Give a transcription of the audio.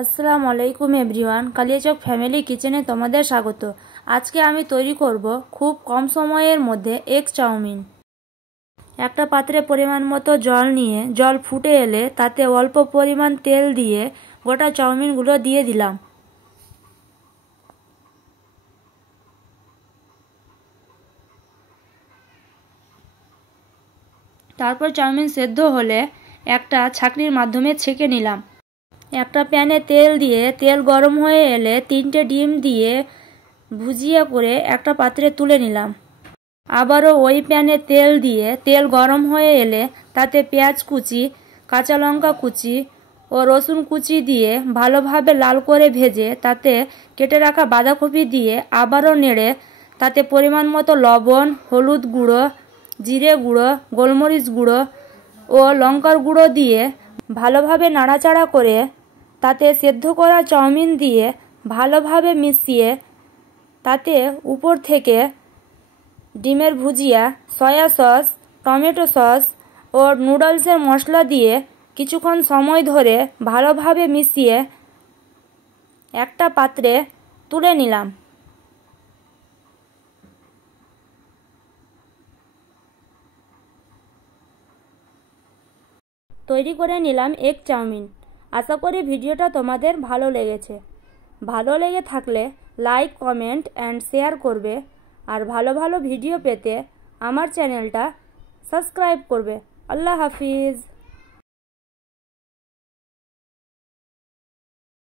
আসসালামু আলাইকুম everyone, Kaliachak family কিচেনে তোমাদের স্বাগত। আজকে আমি তৈরি করব খুব কম সময়ের মধ্যে এগ চাউমিন। একটা পাত্রে পরিমাণ মতো জল নিয়ে জল ফুটে এলে তাতে অল্প পরিমাণ তেল দিয়ে গোটা চাউমিনগুলো দিয়ে দিলাম। তারপর চাউমিন সেদ্ধ হলে একটা ছাঁকনির মাধ্যমে ছেঁকে নিলাম। একটা প্যানে তেল দিয়ে তেল গরম হয়ে এলে 3টে ডিম দিয়ে ভুজিয়া করে একটা পাত্রে তুলে নিলাম। আবারও ওই প্যানে তেল দিয়ে তেল গরম হয়ে এলে তাতে পেঁয়াজ কুচি, কাঁচা লঙ্কা কুচি ও রসুন কুচি দিয়ে ভালোভাবে লাল করে ভেজে তাতে কেটে রাখা বাঁধাকপি দিয়ে আবারও নেড়ে তাতে পরিমাণ মতো লবণ, হলুদ গুঁড়ো, জিরে গুঁড়ো, গোলমরিচ গুঁড়ো ও লঙ্কার গুঁড়ো দিয়ে ভালোভাবে নাড়াচাড়া করে তাতে সেদ্ধ করা চাউমিন দিয়ে ভালোভাবে মিশিয়ে তাতে উপর থেকে ডিমের ভুজিয়া, সয়া সস, টমেটো সস ও নুডলসের মশলা দিয়ে কিছুক্ষণ সময় ধরে ভালোভাবে মিশিয়ে একটা পাত্রে তুলে নিলাম। তৈরি করে নিলাম এগ চাউমিন। আশা করি ভিডিওটা তোমাদের ভালো লেগেছে। ভালো লেগে থাকলে লাইক, কমেন্ট অ্যান্ড শেয়ার করবে। আর ভালো ভালো ভিডিও পেতে আমার চ্যানেলটা সাবস্ক্রাইব করবে। আল্লাহ হাফিজ।